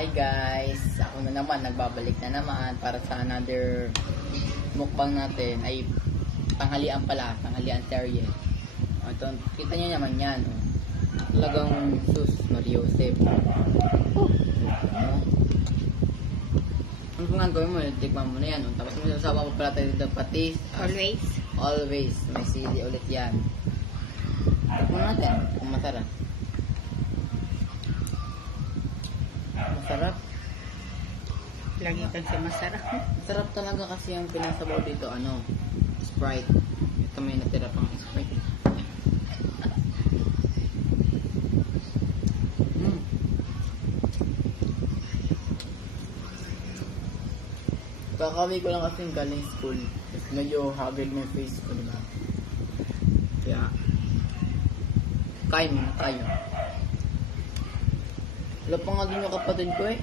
Hi guys! Ako na naman, nagbabalik na naman para sa another mukbang natin ay tanghalian pala, tanghalian terye. Ito, kita niyo naman yan. Talagang sus, Mariosep. Ano nga gawin mo, tikman mo na yan. Tapos may sasawa mo pala tayo dito patis. Always. Always, may sili ulit yan. Tikman natin kung masarap. Masarap. Lagi kang sa masarap. Masarap talaga kasi yung pinasabaw dito, Sprite. Ito may natira pang Sprite. Kakawi ko lang kasi galing school. Medyo haggard na yung face ko, diba? Kaya, kain muna tayo. Wala pa nga din yung kapatid ko eh.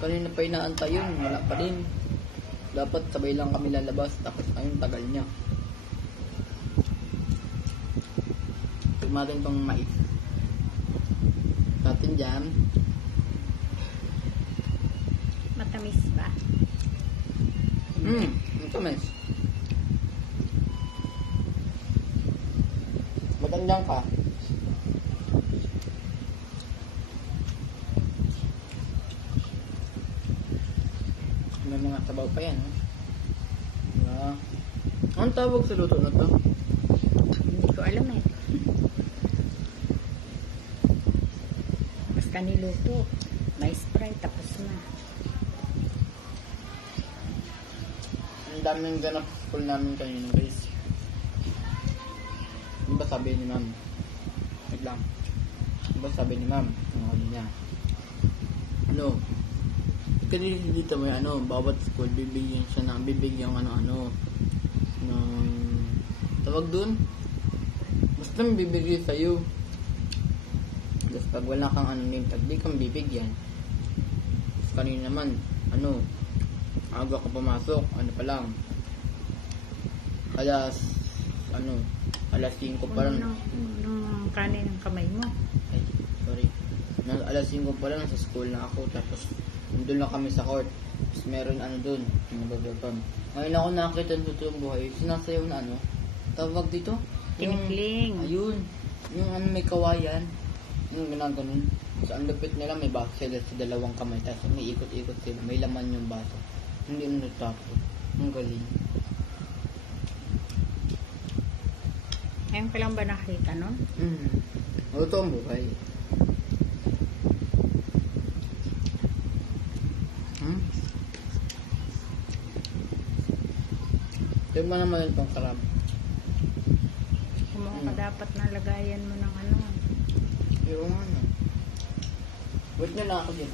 Kanina pa inaantay yun, wala pa din. Dapat sabay lang kami lalabas, tapos ayun, tagal niya. Tignan natin itong mais. Natin dyan. Matamis ba? Matamis. Matandang ka. May mga sabaw pa yan, Anong tawag sa luto na to? Hindi ko alam eh. Basta niluto. May Sprite, tapos na. Ang daming ganap sa school namin kanina, guys. Ano ba sabi ni ma'am? Wait lang. Ano ba sabi ni ma'am? Ano niya? Kasi dito may bawat school bibigyan siya ng tawag dun, basta may bibigyan sa'yo. Tapos pag wala kang name tag, di kang bibigyan. Tapos kanina naman aga ka pumasok, pa lang alas 5 pa lang. Nung kanin ng kamay mo. Ay, sorry. Alas 5 pa lang sa school na ako, tapos nandun lang kami sa court. Tapos meron dun, nababagpan. Ngayon ako nakakita ng totoong buhay. Sinasayaw na tawag dito? Tinikling. Ayun. Yung may kawayan. Yung ginaganon. Sa ang lupit nila, may baso sila sa dalawang kamay. Tapos may ikot-ikot sila. May laman yung baso. Hindi natapos. Ang galing. Ngayon ka lang ba nakita nun? Totoong buhay. Tignan naman itong sarap. Kung ka dapat nalagayan mo ng Yung wait na lang ako dyan.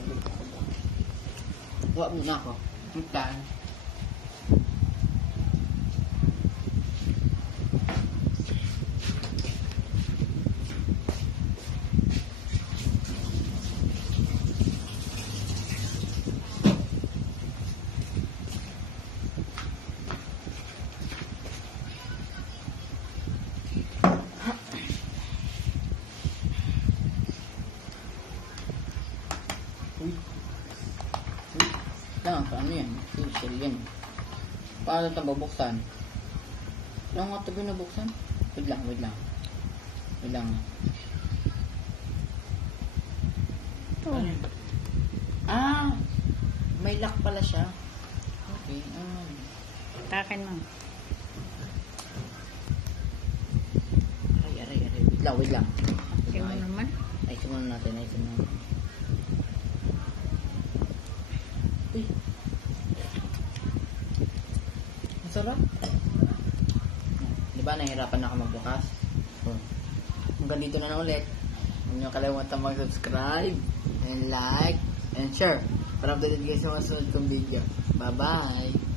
Huwag muna ako. Ang plan. Ano yan? Facial yan. Paano ito babuksan? Ano nga ito binabuksan? Wait lang. May lock pala siya. Okay. Takin mo. Aray. Wait lang. Takin mo naman. Ayusin muna natin. Uy. Masarap. Diba, nahirapan na ako magbukas? Hanggang dito na ulit. Huwag nyo kalimutan mag-subscribe and like and share para updated kayo sa mga sunod kong video. Bye-bye!